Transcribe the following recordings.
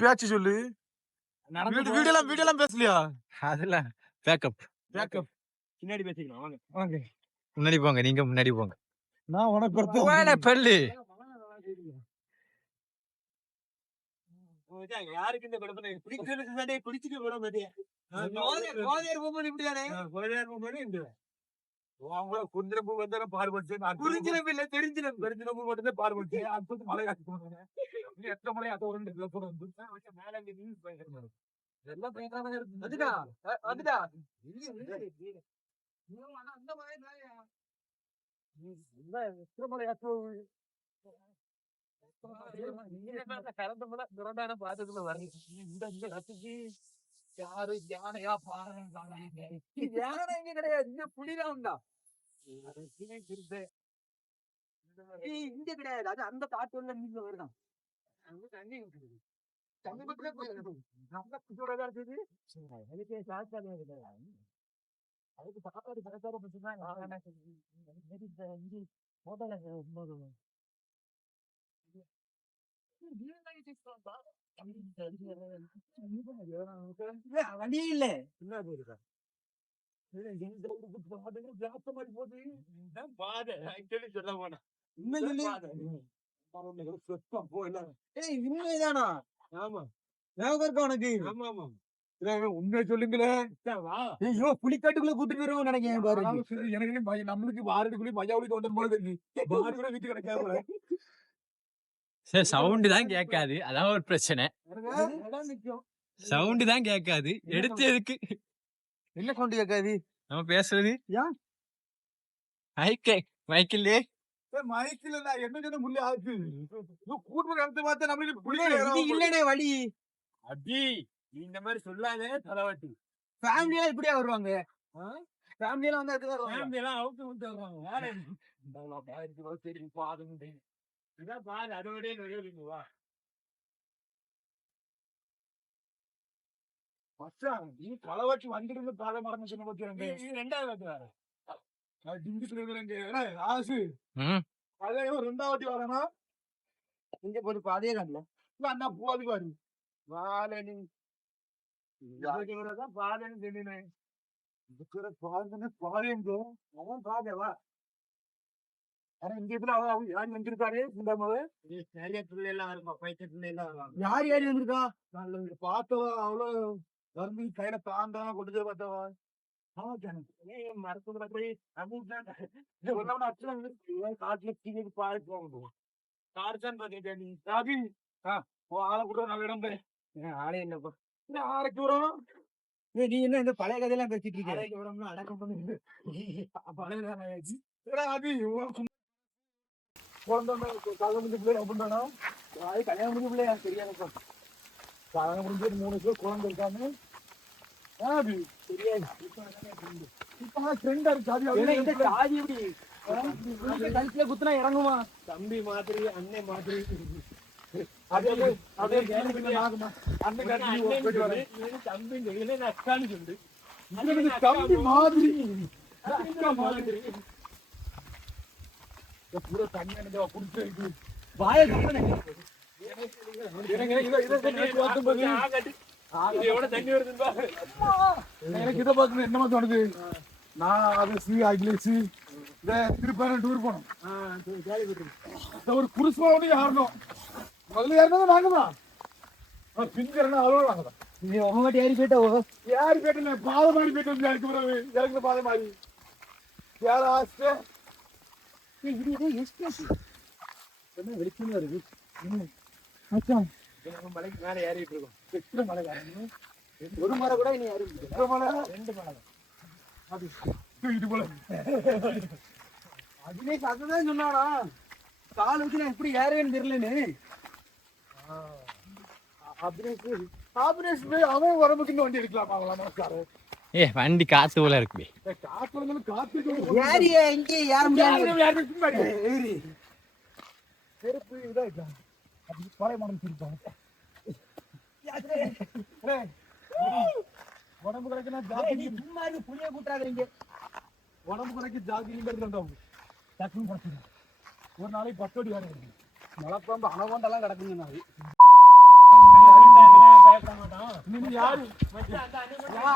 பேச்சு சொல்லு. வீடியோலாம் பேசலையா? அதெல்லாம் பேக்கப். பின்னாடி பேசிக்கலாம் வாங்க. வாங்க முன்னாடி போங்க, நீங்க முன்னாடி போங்க. நான் உனக்கு பல்லு யாருக்கு இந்த படம் பிடிச்சிட்டு பிடிச்சிட்டு படம் பத்தியா இப்படி அவங்கள குந்திரம்பு வந்து பாடுபட்டு குறிஞ்சிரம்பு இல்ல தெரிஞ்சிரம்பு தெரிஞ்சிரம்பு மட்டும் பாடுபட்டு அடுத்து மலை காட்சி போனாங்க. எத்தனை மலை அதை ஒரு மேல இதெல்லாம் பயங்கரமாக இருக்கு. வந்துடா வந்துடா அந்த மலை எத்தனை மலை பாத்ததுல வரீங்க இந்த கத்துக்கு யாரு யானையா பாருங்க யானை எங்க கிடையாது. இந்த புலிதான் உண்டா இங்க கிடையாது. அது அந்த காட்டுல நீங்க வருதான் தண்ணி அதுக்கு சாப்பாடு வழி இல்ல உண்மை சொல்லுங்களேன். புலிக்காட்டுக்குள்ள கூட்டிட்டு வருவோம் நினைக்கிறேன் பாரு. எனக்கு நம்மளுக்கு வாரத்துக்குள்ளே மஜாவுக்கு தோன்றும் போது வீட்டு கிடைக்காது. சரி, சவுண்ட் தான் கேட்காது, அதான் ஒரு பிரச்சனை. சவுண்ட் தான் கேட்காது, எடுத்து எதுக்கு என்ன சவுண்ட் கேட்காது? நம்ம பேசுறது மைக்கில் மைக்கில் என்ன சொன்ன முள்ளி ஆச்சு கூட்டு கருத்து பார்த்து நம்மளுக்கு இல்லனே வழி அடி இந்த மாதிரி சொல்லாதே தலைவாட்டி. ஃபேமிலியா இப்படியா வருவாங்க? ஃபேமிலியெல்லாம் வந்து அதுக்கு வருவாங்க. ஃபேமிலியெல்லாம் அவுட்டு வந்து வருவாங்க. வேற தெரியும் பாதுங்க இதான் பாரு அதோடய நுழைவுங்க வா மச்சான். நீ தலைவாட்டி வந்துட்டு பாதை மறந்து சொன்ன பத்தி ரெண்டாவது வேற ஆசு அதே ரெண்டாவட்டி வரனா இங்க போய் பாதையே காணல. அண்ணா போது பாரு வாழனி பாதைன்னு சொல்லினேன். பாதைங்கோ அவன் பாதைவா இங்க இதுல யாரு வந்திருக்காரு இந்த நிறைய பிள்ளை எல்லாம் இருக்கும். பைத்தியத்துல எல்லாம் வருவாங்க. யார் யாரு வந்திருக்கா? பார்த்தவா அவ்வளவு வறுமை கையில தாண்டாம கொடுத்து பார்த்தவா மரத்துல போய் காட்டுல கீழே பாரு போக கார்ச்சான் பாத்தி ஆளை கூட நல்ல இடம் போய் ஆளே என்னப்பா ஆளைக்கு வரும். நீ என்ன இந்த பழைய கதையெல்லாம் பேசிட்டு இருக்க? அடக்கம் பண்ணு பழைய அது கல்யாணம் முடிஞ்ச பிள்ளை அப்படின்னா கல்யாணம் முடிஞ்ச பிள்ளையா தெரியாதுப்பா. கல்யாணம் முடிஞ்சு 3 பேர் குழந்தை இருக்காங்க. குத்துனா இறங்குமா தம்பி மாதிரி அண்ணன் மாதிரி தம்பி மாதிரி பூரா தண்ணி குடிச்சு வாய எனக்கு இதை பார்த்து என்னமா தோணுது? நான் அது திருப்பான டூர் போனோம். ஒரு குருசுமா ஒண்ணு யாரணும் முதல்ல யாருன்னா நாங்கதான் பின்கிறனா அவ்வளவு நாங்கதான். நீ உங்ககிட்ட ஏறி போயிட்டோ யாரு போயிட்டு பாதை மாறி போயிட்டு வந்து எனக்கு பிறகு இறங்குற பாதை மாறி யார ஆச்சு என்ன வெளிச்சமே வருது. மலைக்கு மேல ஏறிட்டு இருக்கோம். எத்தனை மலை ஒரு மலை கூட இனி ஏறி மலை 2 மலை அது இது போல அதுவே அதுதான் சொன்னானா கால் வச்சு நான் எப்படி ஏறவேன்னு தெரியலன்னு. அவன் உடம்புக்கு வண்டி எடுக்கலாம் அவங்களாம். வண்டி காத்து போல இருக்கு. காத்து காத்து இங்கே ஏற முடியாது. செருப்பு இதாயிட்டா பழைய மாடல் சிரிப்பாங்க. உடம்பு கிடைக்குன்னா ஜாகிங் சும்மா புளிய கூட்டாதீங்க. உடம்பு கிடைக்கு ஜாகிங் டக்குன்னு படுத்துடும். ஒரு நாளைக்கு 10 அடி வேற மழைப்பாம்பு அனகொண்டெல்லாம் கிடக்குங்க. யாரு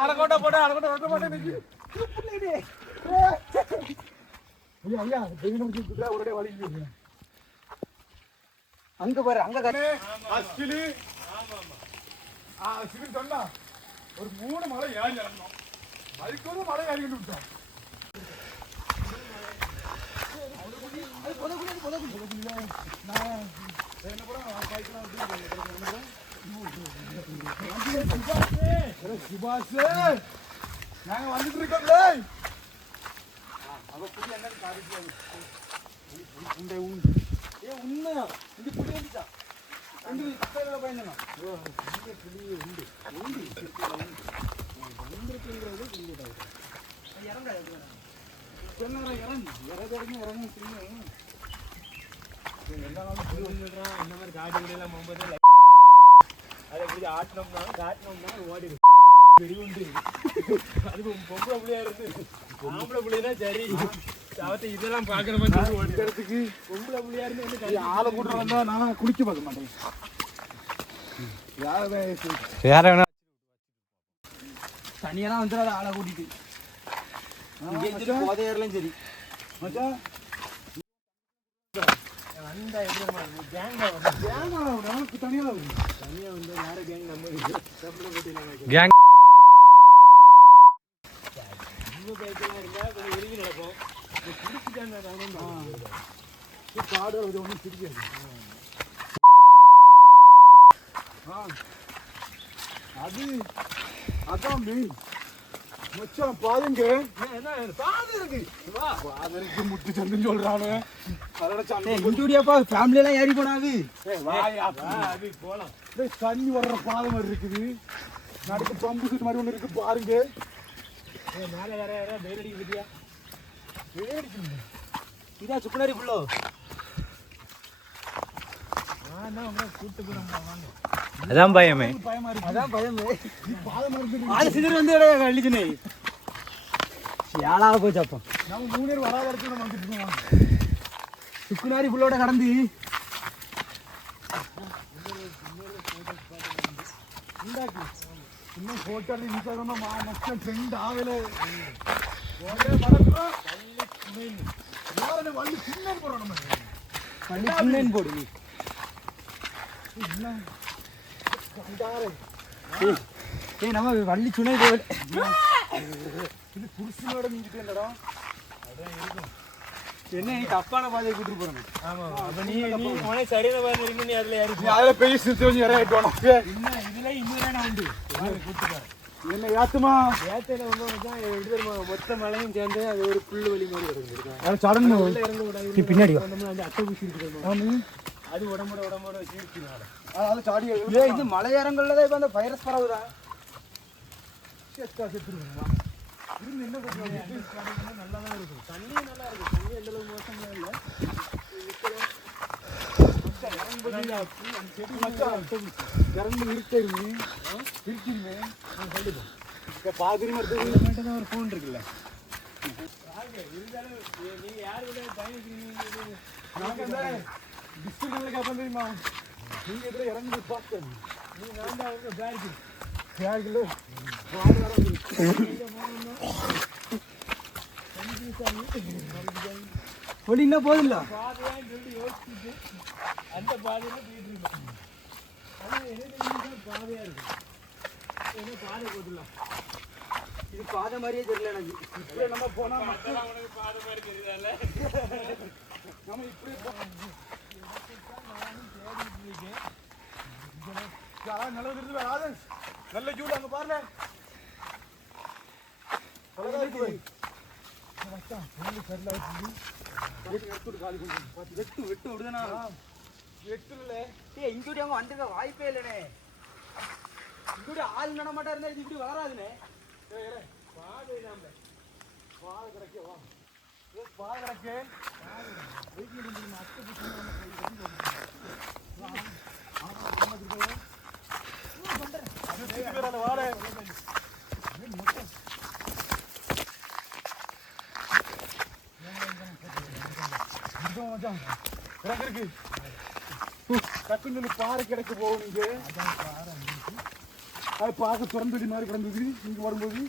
அடக்கோட்டை போட்டு அடக்கோட்டை வெட்ட மாட்டேன் ஐயா ஒரே வழி அங்க பாரு அங்க சொன்னா ஒரு 3 மலை ஏறி இறங்கணும் அதுக்கு ஒரு மலை ஏறி விட்டோம் சுபாஷ் நாங்க வந்துட்டு இருக்கோம்ல அவ புடி என்ன காரிட்டு உண்டை உண்டு உண்மையா இந்த புடி வந்துச்சா அங்க கட்டல பயந்தனா இங்க புடி உண்டு உண்டு வந்துருக்குங்கிறது புடிடா இறங்க சொன்னற இறங்க எல்லா நாளும் புடி வந்துறான் இந்த மாதிரி காடி எல்லாம் போகும்போது அதை புடி காட்டணும்னா ஓடிடு வெடி உண்டு அது பொம்பளை புள்ளையா இருந்து ஆம்பளை புள்ளைனா சரி அவத்தை இதெல்லாம் பாக்குற மாதிரி ஓடிக்கிறதுக்கு பொம்பளை புள்ளையா இருந்து ஆளை கூட்டு வந்தா நான் குளிக்க பார்க்க மாட்டேன் வேற தனியெல்லாம் வந்துடாத ஆளை கூட்டிட்டு போதையர்லாம் சரி மச்சான் அந்த கேங் தனியா வந்து வேற கேங் நம்ம கேங் அதான் மீன் மச்சான் பாருங்க பாதருக்கு முட்டு சந்துன்னு சொல்றானு ஃபேமிலி எல்லாம் ஏறி போனாது போலாம் தண்ணி வர்ற பாதை மாதிரி இருக்குது நடுக்கு பம்பு சுட்டு மாதிரி ஒண்ணு இருக்கு பாருங்க மேல வேற யாரா வெயில் அடிக்குதியா வெயில் அடிக்குது இதா சுக்குனாரி புள்ளோ கூட்டு போறாங்க அதான் பயமே அதான் பயமே ஆளு சிதர் வந்து அள்ளிச்சுனே ஏழாக போச்சு அப்போ நம்ம 3 பேர் வராத இடத்துல நம்ம வந்துட்டு இருக்கோம் சுக்குனாரி புள்ளோட கடந்து இன்னும் ஹோட்டல் இன்ஸ்டாகிராம் மொத்தம் ட்ரெண்ட் ஆகல வள்ளி சின்ன போறோம் நம்ம வள்ளி சின்ன போடு நீ நம்ம வள்ளி சுனை போடு இது புருஷனோட நீங்கிட்டே இல்லடா என்ன நீ தப்பான பாதையை கூட்டு போறேன் ஆமா அப்ப நீ உனக்கு சரியான பாதை இருக்கு நீ அதுல ஏறி அதுல பெரிய சிறுத்தை வந்து இறங்கிட்டு வரணும் இதுல இன்னும் உண்டு கூட்டு போறேன் என்ன ஏத்துமா ஏத்தையில மொத்த மலையும் சேர்ந்து அது ஒரு புல்லு வலி மாதிரி கிடக்குது சடங்கு இறங்க விடாது பின்னாடி அந்த அட்டை பூசி இருக்கு அது உடம்போட சீர்த்தினால அதனால சாடி இது மலையரங்கள்ல தான் இப்ப அந்த வைரஸ் பரவுதான் செத்துருவா இருந்து என்ன பண்ணுவாங்க நல்லா தான் இருக்கும் தண்ணி நல்லா இருக்கும் தண்ணி எந்த அளவுக்கு மோசமா இல்லை இறந்து இருக்கிருமே பாதிரி மருத்துவ ஒரு ஃபோன் இருக்குல்ல டிஸ்ட்ரிக்ட் அப்போ தெரியுமா நீங்க எதிர இறங்கி பார்த்தேன் நீ நான் தான் அவங்க பேருக்கு ஒடினா போதில்ல அந்த பாதையில போயிட்டு இருக்கோம் பாதையா இருக்கு என்ன பாதை போட்டுலாம் இது பாதை மாதிரியே தெரியல எனக்கு இப்படி நம்ம போனா பாதை மாதிரி தெரியல நம்ம இப்படி நல்ல ஜூட் அங்க பாருங்க இங்க வந்துருக்க வாய்ப்பே இல்லனே இங்க ஆள் நட மாட்டா இருந்தா இப்படி வளராதுனே பாதை கிடைக்க வா பாதை கிடக்கு இருக்கு டக்குன்னு பாறை கிடைக்க போகும் நீங்க அது பார்க்க திறந்தடி மாதிரி கிடந்தது இங்க வரும்போது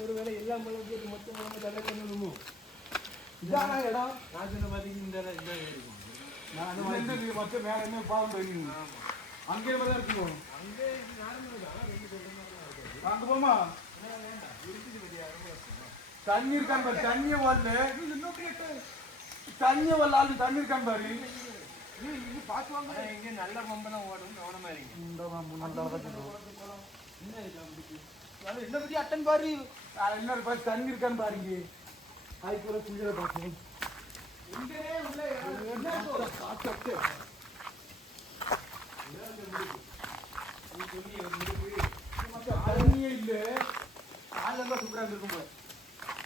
ஒருவேளை எல்லா மலைக்கு மொத்தம் தடை பண்ணணுமோ இதான இடம் நான் சொன்ன பாத்தீங்க இந்த இருக்கும் மொத்தம் வேற என்ன பாவம் அங்கே தான் இருக்கணும் அங்கே அங்க போமா தண்ணி இருக்கான் பாரு தண்ணிய வரல தண்ணிய வரலாது தண்ணி இருக்கான் பாரு பாத்துவாங்க இங்க நல்ல பம்பு தான் ஓடும் கவனமா என்ன பத்தி அட்டன் பாரு இன்னொரு பாரு தண்ணி இருக்கான்னு பாருங்க அதுக்குள்ள குளிர பார்க்கணும்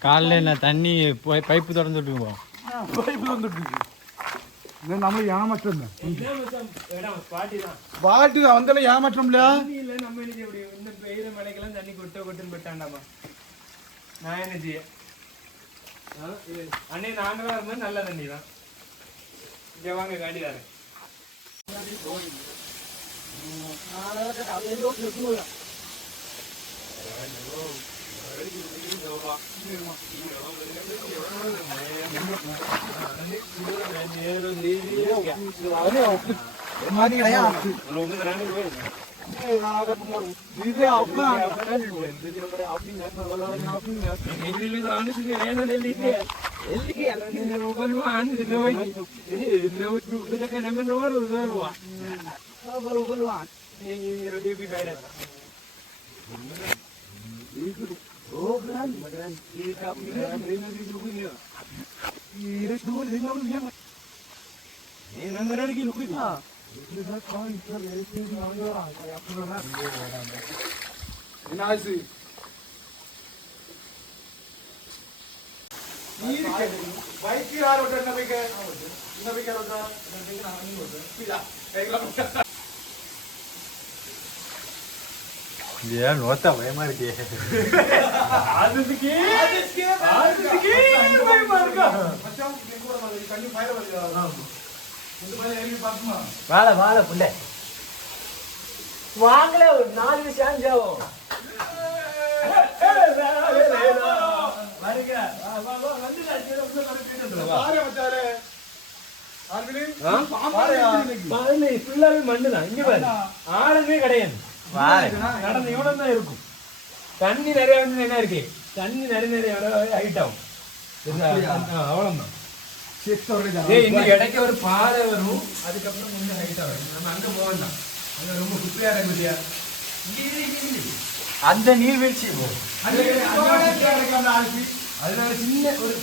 காலைல என்ன தண்ணி பைப்பு திறந்து விட்டுருவோம் பைப்பு வந்துட்டு நம்மள ஏமாற்றம் பாட்டி வந்தாலும் ஏமாற்றம் இல்லையா நம்ம என்ன செய்ய இந்த பெய்யுற மழைக்கெல்லாம் தண்ணி கொட்டுன்னு போட்டாண்டாமா நான் என்ன செய்ய அண்ணே நாங்களாம் இருக்கும்போது நல்ல தண்ணி தான் இங்க வாங்க காட்டிதாரேன் ஏன் நோத்தா பயமா இருக்கே வாழை வாழை புள்ள வாங்கல ஒரு 4 விஷயம் ஜாவும் மண்ணுதான் இங்க பாரு ஆளுமே கிடையாது நடந்த இவ்வளவு தான் இருக்கும் தண்ணி நிறைய வந்து என்ன இருக்கு தண்ணி நிறைய ஹைட் ஆகும் அவ்வளவுதான் இடைக்க ஒரு பாறை வரும் அதுக்கப்புறம் கொஞ்சம் ஹைட் ஆகும் நம்ம அங்க போகலாம் அங்க ரொம்ப குப்பையா இருக்கு அந்த நீர்வீழ்ச்சி அதனால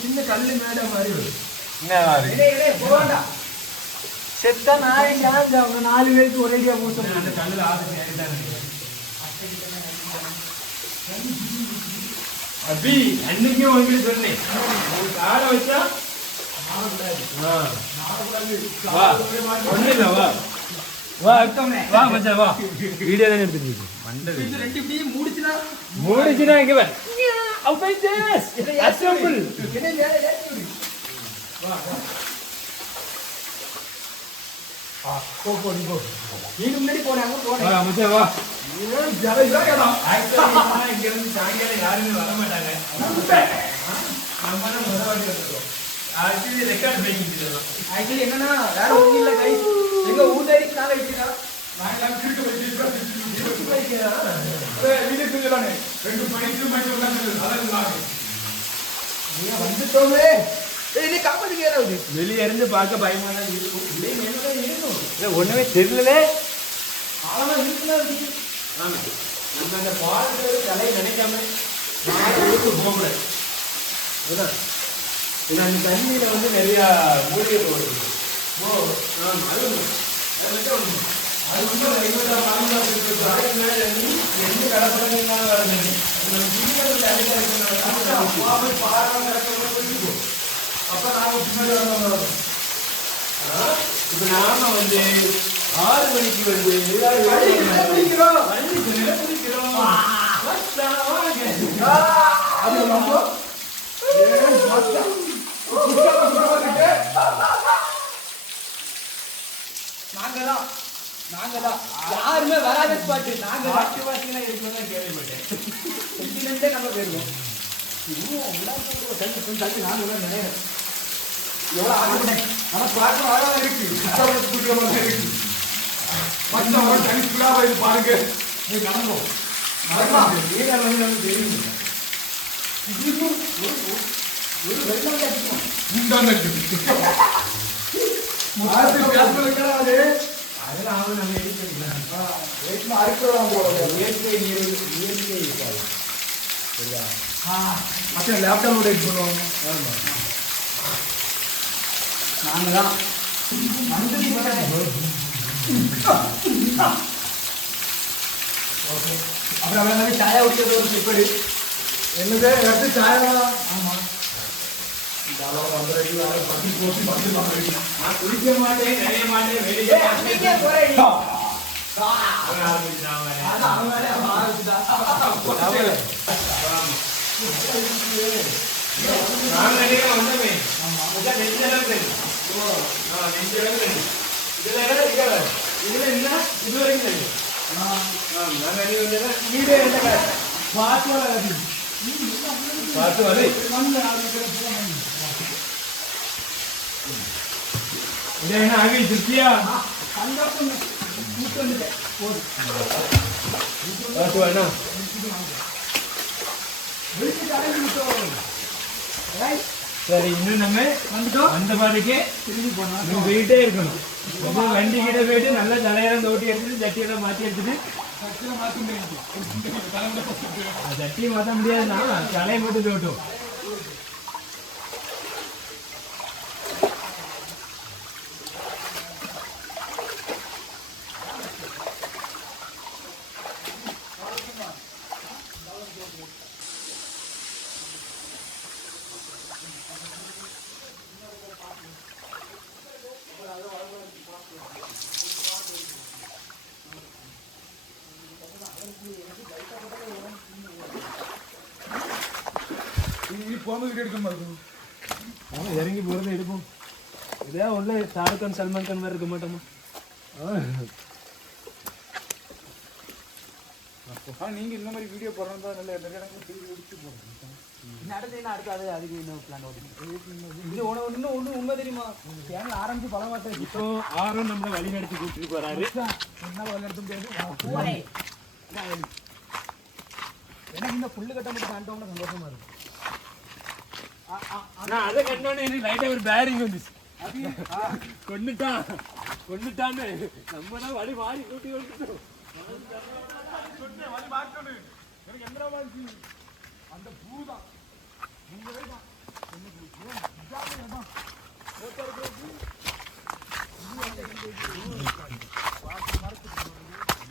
சின்ன கல்லு மேடை மாதிரி வரும் செத்த நாய் அவங்க 4 பேருக்கு ஒரேடியா பூசணும் அந்த கல்லுல அபி அன்னைக்கு உங்களுக்கு சொன்னேன் காரை வச்சா வா மச்சான் வா வீடியோ தானே எடுத்துட்டு மூடிச்சுனா இங்க வா முன்னாடி போனாங்க மச்சான் வா இங்க இருந்து சாயங்காலம் யாருமே வர மாட்டாங்க ஆக்சுவலி என்னன்னா வேற ஒண்ணும் இல்ல கைஸ் எங்க ஊதாரி கால வச்சிருக்கா வீடு 2 மணிக்கு வந்துட்டோமே. நீ காப்பாத்துக்கு ஏதாவது வெளியே இருந்து பார்க்க பயமா தான் இருக்கும். ஒண்ணுமே தெரியல. ஆழமா இருக்குல்ல. ஆமா, நம்ம அந்த பாலத்தோட தலையை நினைக்காம ஊருக்கு போகக்கூடாது. அதுதான் ஏன்னா அந்த தண்ணியில வந்து நிறைய மூலிகை போடுது. ஆமா, அது வந்து அது வந்து எந்த கடப்படங்கள்னால வரது நம்ம ஜீவனத்தில் அப்ப நாம பின்னாடி வரணும். இப்ப நாம வந்து 6 மணிக்கு வந்து குளிக்கிறோம். நாங்கதான் யாருமே வராத ஸ்பாட்டு. நாங்க வாசிலாம் இருக்குன்னு கேள்விப்பட்டேன். நம்ம போயிருக்கோம். நான் நினைக்கிறேன் எவ்வளோ ஆசைப்பட்டேன். ஆனால் பார்க்க அழகாக இருக்கு. இருக்கு மற்றவங்க தனி சுடாவா இது பாருங்க. நடந்தோம் நீங்க வந்து நமக்கு தெரியும். ஒரு வெள்ளம் அடிக்கும். அதெல்லாம் நம்ம எடுத்துக்கலாம். லேப்டாப் எடிட் பண்ணுவோம். நாங்கள் தான் அப்புறம் அவன் சாயா குடிக்கிறது ஒரு சிப்படி. என்னது எடுத்து சாயம். ஆமாம், நான் குளிக்க மாட்டேன், நிறைய மாட்டேன், வெளியே நான் நிறைய வந்தமே. இதுல என்ன இது வரைக்கும் பார்த்து வரை என்ன ஆகி திருப்தியா பார்த்து வேணா சரி. இன்னும் நம்ம வந்துட்டோம். அந்த பாட்டுக்கு திரும்பி போனோம். போயிட்டே இருக்கணும். வண்டி கிட்ட போயிட்டு நல்லா தலையெல்லாம் தோட்டி எடுத்துட்டு ஜட்டியெல்லாம் மாற்றி எடுத்துட்டு ஜட்டியை மாற்ற முடியாதுன்னா தலையை மட்டும் தோட்டும். இறங்கி போகிறத எடுப்போம். இதே உள்ள ஷாருக் கான் சல்மான் கான் மாதிரி இருக்க மாட்டோமா? நீங்க இந்த மாதிரி வீடியோ போடுறோம் தான் நல்ல எடுத்து போடுறோம். அடுத்தது அதுக்கு இன்னும் பிளான் இது ஒன்று உண்மை தெரியுமா? சேனல் ஆரம்பிச்சு பல மாட்டேன். இப்போ ஆறும் நம்மளை வழி நடத்தி கூட்டிட்டு போறாரு. என்ன வழி நடத்த முடியாது. எனக்கு இந்த புல்லு கட்ட மட்டும் காண்டோம்னா சந்தோஷமா இருக்கு. நான் அதை கண்டோன்னே எனக்கு லைட்டாக ஒரு பேரிங் வந்துச்சு. கொண்டுட்டான்னு நம்ம தான் வழி மாறி கூட்டி வந்துட்டோம். அந்த பூதான்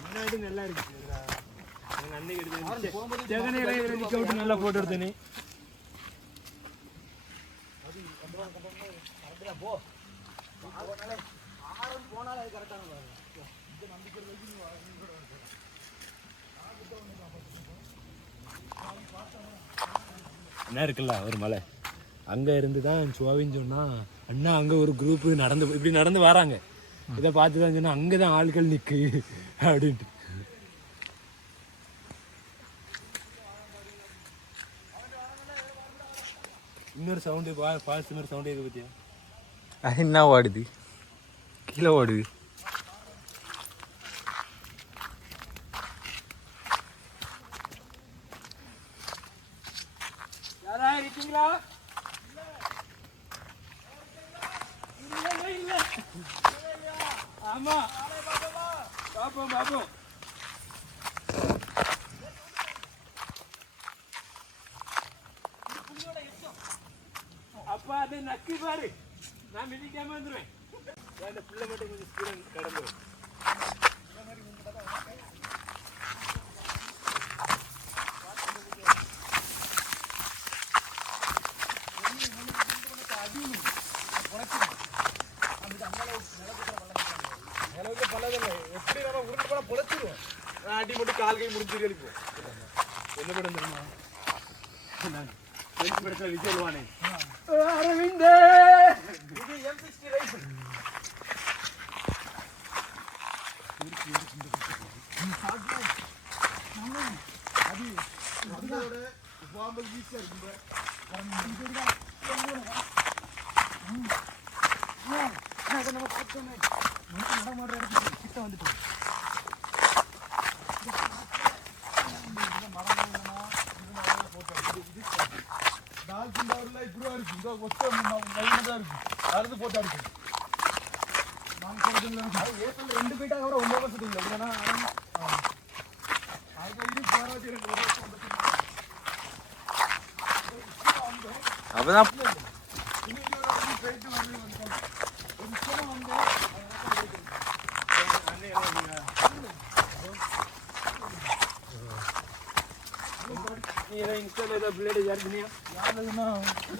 முன்னாடி நல்லா இருக்கு. அன்னைக்கு ஜெகனை நிக்க விட்டு நல்லா போட்டோ எடுத்தேனே. போனாலும் அது கரெக்டான என்ன இருக்குல்ல ஒரு மலை அங்கே இருந்து தான் சுவாவின்னு சொன்னால் அண்ணா அங்கே ஒரு குரூப்பு இப்படி நடந்து வராங்க. இதை பார்த்து தான் சொன்னால் அங்கே தான் ஆட்கள் நிற்கு அப்படின்ட்டு. இன்னொரு சவுண்டு ஃபால்ஸ் இன்னொரு சவுண்டு இருக்கு பற்றியா? அது என்ன ஓடுது? கீழே ஓடுது. யாரா இருக்கீங்களா? ஆமா பாப்போம் பாப்போம். அப்பா அதை நக்கி பாரு, நான் மிதிக்காம வந்துடுவேன். அந்த புள்ள மட்டும் கொஞ்சம் ஸ்பீடாக கடந்து வரும். எப்படி நம்ம உருண்டு போனா பொழைச்சிருவோம். அடி மட்டும் கால் கை முடிஞ்சு எழுப்போம். என்ன படம் தெரியுமா? விஜய் வானே அரவிந்தே இது M60 ரைஃபிள். அதோட பாம்பல் ஈஸியா இருக்கு. நம்ம பார்த்தோமே நடமாடுற இடத்துக்கு கிட்ட வந்துட்டோம். டால்பின் டவர்ல இப்படியா இருக்கு. இந்த ஒத்த மைனதான் இருக்கு. அறுந்து போட்டா இருக்கு. நான் சொல்றதுல ஏப்ரல் 2 போயிட்டா கூட 9 வருஷம் இல்லை. இல்லைன்னா அது இது பாராட்டி 2 வருஷம் அப்பதான் போயிட்டு வந்து ஒரு விஷயம் வந்து இன்ஸ்டால ஏதாவது பிள்ளைட ஷேர் பண்ணியா? யாருன்னா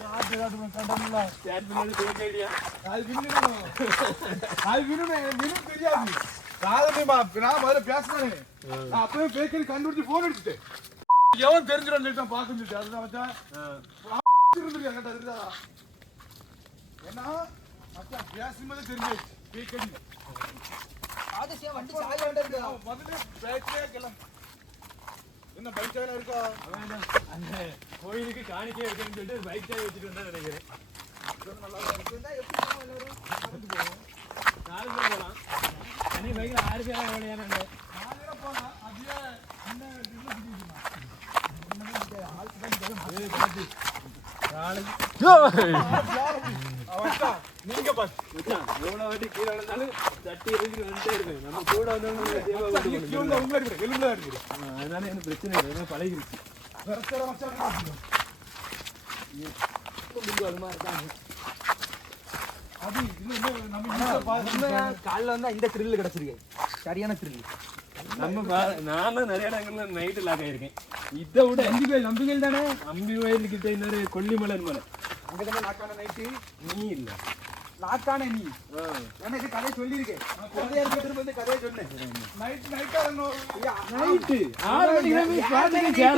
யார் ஏதாவது கண்டம்ல ஷேர் பண்ணி பேக் ஐடியா அது வின்னுடா. அது வின்னு தெரியாது. காலமே நான் முதல்ல பேசுறேன். நான் அப்பவே பேக் ஐடி கண்டுபிடிச்சு போன் அடிச்சிட்டேன். எவன் தெரிஞ்சிரும் சொல்லிட்டு பாக்க சொல்லிட்டு அதுதான் வச்சா இருந்துருக்கா கேட்டா தெரியுதா? ஏன்னா அக்கா பேசும்போது தெரிஞ்சு பேக் ஐடி ஆதேசியா வண்டி சாய வேண்டாம். முதல்ல பேக்கே கேள என்ன பைக் சாயல இருக்கா? அந்த கோயிலுக்கு காணிக்கை வைக்கணும்னு சொல்லிட்டு பைக் சாய் வச்சுட்டு வந்தா நினைக்கிறேன். நல்லா இருக்குன்னா எப்படி போவோம்? நாலு பேர் போலாம். அன்னைக்கு பைக்ல 6 பேர் எவ்வளவு ஏன்னா 4 பேர் போலாம். அதுல என்ன நீங்க பாஸ் எவ்வளவு வாட்டி கீழே விழுந்தாலும் தட்டி எரிஞ்சு வந்துட்டே இருக்கு. நம்ம கூட வந்தவங்க அதனால எனக்கு பிரச்சனை இல்லை. பழகிருச்சு. காலைல வந்தா இந்த த்ரில் கிடைச்சிருக்கு. சரியான த்ரில். நானும் நிறைய இடங்கள்ல நைட்டு லாக் ஆயிருக்கேன். இதை விட நம்பிக்கையில் தானே அம்பி வயல் கிட்ட இன்னொரு கொல்லிமலை மலை அங்கதான் லாக்கான நைட்டு. நீ இல்ல லாக்கான நீ எனக்கு கதையை சொல்லியிருக்கேன். கதையை சொன்னேன். நைட்டு 6 மணிக்கு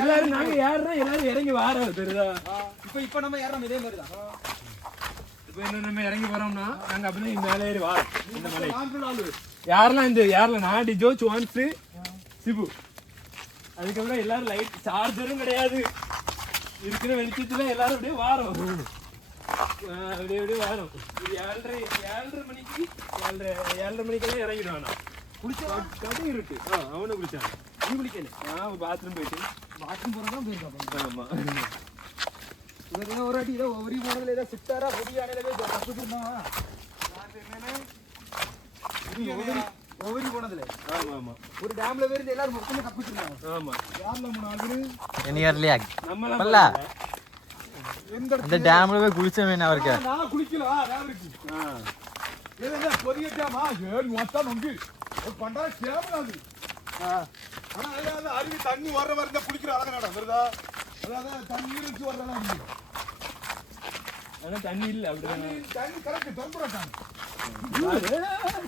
எல்லாரும் நாங்க ஏறுறோம். எல்லாரும் இறங்கி வாரோம் தெரியுதா? இப்ப நம்ம ஏறோம் இதே மாதிரிதான். இப்ப என்ன நம்ம இறங்கி போறோம்னா நாங்க அப்படியே மேலே ஏறி வாரோம். இந்த மலை யாரெல்லாம் நாடி ஜோ சுவான்ஸ் சிபு. அதுக்கப்புறம் எல்லாரும் லைட் சார்ஜரும் கிடையாது. இருக்கிற வெளிச்சத்துல எல்லாரும் அப்படியே வாரோம். அப்படியே வாரோம். ஒரு 7:30 மணிக்கு 7:30 மணிக்கெல்லாம் இறங்கிடுவானா. குளிச்சா கதை இருக்கு. அவனை குளிச்சான். நீ குளிக்கல? நான் பாத்ரூம் போறதான் போயிருக்கான். ஆமா இவங்க ஒரு வாட்டி ஏதோ ஒவ்வொரு மாடல ஏதோ சிட்டாரா பொடியானே தப்பு பண்ணா ஒவ்வொரு போனதுல. ஆமா ஆமா ஒரு டேம்ல வேறு எல்லாரும் மொத்தமா தப்பிச்சிருக்காங்க. ஆமா யார்ல முன்னாடி என்னையர்லயா நம்மள இந்த டேம்ல போய் குளிச்சேன் அவருக்கு. நான் குளிக்கல வேவருக்கு. ஏதோ பொதியட்டாமா ஏறி வந்தா நொங்கி ஒரு பண்டா கேமராது. ஆனா அத அருவி தண்ணி வர்ற வரைக்கும் குளிக்கிற அழகா நட வருதா? அதாவது தண்ணி இருந்து வரதா இருக்கு. ஆனா தண்ணி இல்ல. அப்படி தண்ணி கரெக்ட் தொம்பறட்டாங்க.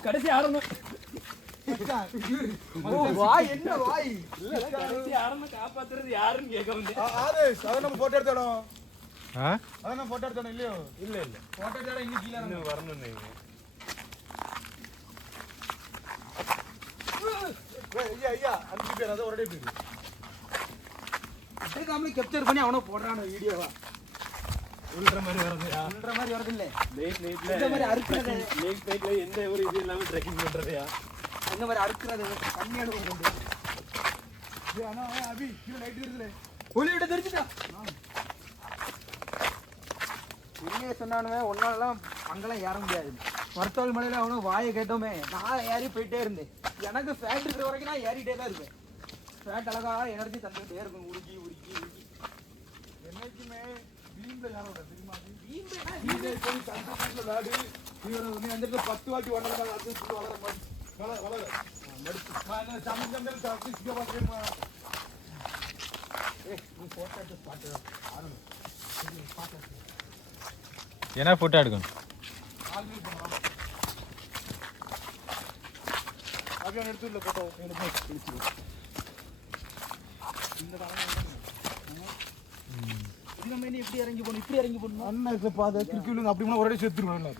கடைசி ஆரம்பம் வாய் என்ன வாய் இல்ல கடைசி ஆரம்பம் காப்பாத்துறது யாருன்னு கேட்க வந்து ஆதேஷ் அத நம்ம போட்டோ எடுத்தோம். அத நம்ம போட்டோ எடுத்தோம் இல்லையோ? இல்ல போட்டோ எடுத்தா இங்க கீழ இறங்க வரணும் நீங்க. ஐயா அஞ்சு பேர் அத ஒரே பேர் அப்படியே நாமளே கேப்சர் பண்ணி அவன போடுறானே வீடியோவா. உள்ற மாதிரி வரது இல்ல. நைட்ல இந்த மாதிரி அறுக்குறது. நைட்ல எந்த ஒரு இது இல்லாம ட்ரெக்கிங் பண்றதையா அந்த மாதிரி அறுக்குறது கண்ணியாடு கொண்டு. ஆனா அபி கீழ லைட் இருக்குல. ஒளி விட தெரிஞ்சுடா. என்ன அங்கேயே சொன்னானுமே ஒன்னாலலாம் அங்கெல்லாம் ஏற முடியாது. மருத்துவ மலையில அவனும் வாயை கேட்டோமே, நான் ஏறி போயிட்டே இருந்தேன். எனக்கு ஃபேட் இருக்கிற வரைக்கும் நான் ஏறிட்டே தான் இருப்பேன். ஃபேட் அழகா எனர்ஜி தந்துகிட்டே இருக்கும். உருக்கி உருக்கி உருக்கி என்னைக்குமே பீம்ல யாரோட தெரியுமா? பீம்ல போய் தண்ணில விளையாடி நீ அந்த 10 வாட்டி வளர்ந்தா அது வளர வளர வளர மடுத்து நான் சமந்தம் தாக்கி சிக்க பாக்கறேமா. நீ போட்டோ எடுத்து பாத்து ஆரம்பி. என்ன போட்டோ எடுக்கணும்? ஆல்ரெடி போறோம். அப்படியே எடுத்துள்ள போட்டோ எடுத்து பிடிச்சிரு. இந்த காரணம் இந்த மாதிரி இப்படி இறங்கி போகணும், இப்படி இறங்கி போகணும். அண்ணா இருக்க பாதை கிரிக்கெட்டுங்க அப்படி ஒரே சேர்த்துருவாங்க.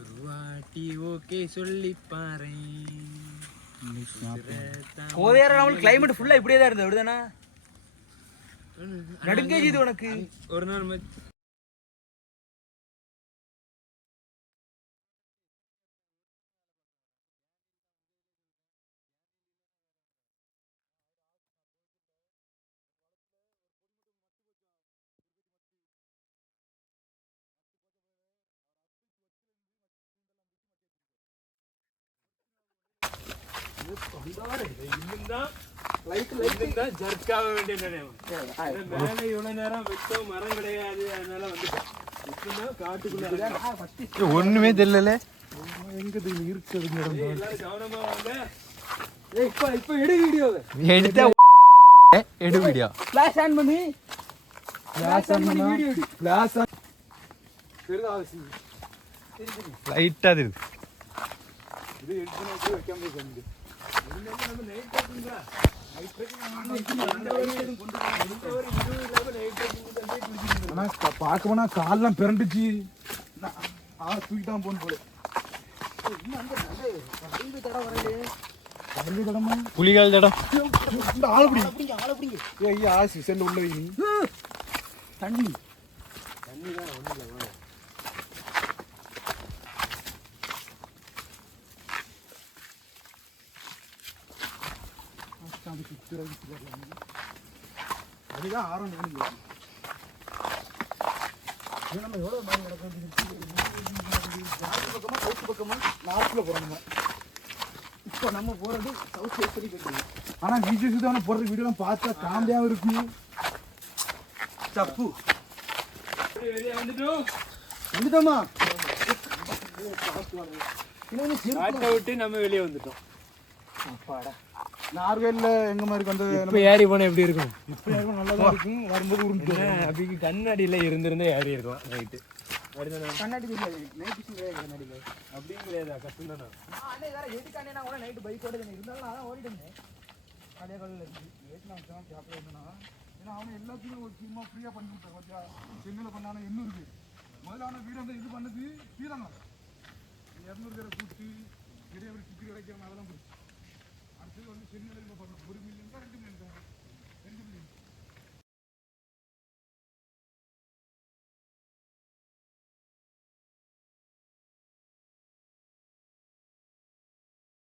ஒரு வாட்டி ஓகே சொல்லி பாரு. கோதையார நம்மளுக்கு கிளைமேட் ஃபுல்லா இப்படியே தான் இருந்தது. அப்படிதானா? நடுங்கேஜி இது உனக்கு. ஒரு நாள் ஜர்க்காக வேண்டிய மேலே இவ்வளவு நேரம் வெட்டோம் மரம் கிடையாது, அதனால வந்துட்டோம் காட்டுக்குள்ள. ஒண்ணுமே தெரியல எங்க இருக்குதுங்க. எல்லாரும் கவனமா வாங்க. இப்ப எடு வீடியோ. எடுத்தா எடு வீடியோ. ஃபிளாஷ் ஆன் பண்ணி வீடியோ எடு. கிளாஸ் தெரியுதா அவசியம். லைட்டா தெரியுது. இது எடுத்து வைக்காம இருக்கு. நம்ம நைட் ட்ரெக்கிங்கா ஆனா பார்க்கணும்னா கால்லாம் பிறண்டுச்சு. தூக்கிட்டான் போன போல புலிகால் தடம் ஆசி செல்ல உள்ள தண்ணி தான் ஒண்ணு இல்லை. அதுதான் ஆரம் நம்ம எவ்வளோ மாதிரி நடக்கும். பக்கமா சவுத்து பக்கமா நார்த்தில் போகிறோம். இப்போ நம்ம போறது சவுத் சைடு போயிட்டு. ஆனால் விஜய் சுதான போடுற வீடியோலாம் பார்த்தா காமெடியாகவும் இருக்கும். தப்பு வெளியே வந்துட்டோம். வந்துட்டோமா? காட்டை விட்டு நம்ம வெளியே வந்துட்டோம். அப்பாடா. நார்வேலில் எங்க மாதிரி வந்து இப்போ ஏறி போனால் எப்படி இருக்கும்? இப்போ யாருக்கும் நல்லா தான் இருக்கும். வரும்போது உருண்டு அப்படிக்கு கண்ணாடியில் இருந்திருந்தே ஏறி இருக்கும். நைட்டு கண்ணாடி தெரியாது. நைட்டு கண்ணாடியில் அப்படியும் கிடையாது. கஷ்டம் தானே. அண்ணே வேற எதுக்கானே நான் கூட நைட்டு பைக் ஓடுது இருந்தாலும் நான் ஓடிட்டு இருந்தேன். அதே காலில் இருக்கு ஏற்கனவே சாப்பிட இருந்தேன்னா ஏன்னா அவனை எல்லாத்தையும் ஒரு சும்மா ஃப்ரீயாக பண்ணி விட்டான். கொஞ்சம் சென்னையில் பண்ணானா இன்னும் இருக்கு. முதல்ல அவனை வீடு வந்து இது பண்ணது ஸ்ரீரங்கம் 200 பேரை கூப்பிட்டு பெரிய ஒரு டிக்கெட் கிடைக்காம அதெல்லாம் போச்சு. அடுத்தது வந்து சென்னையில் இப்போ பண்ண 1 மில்லியன் 2 மில்லியன்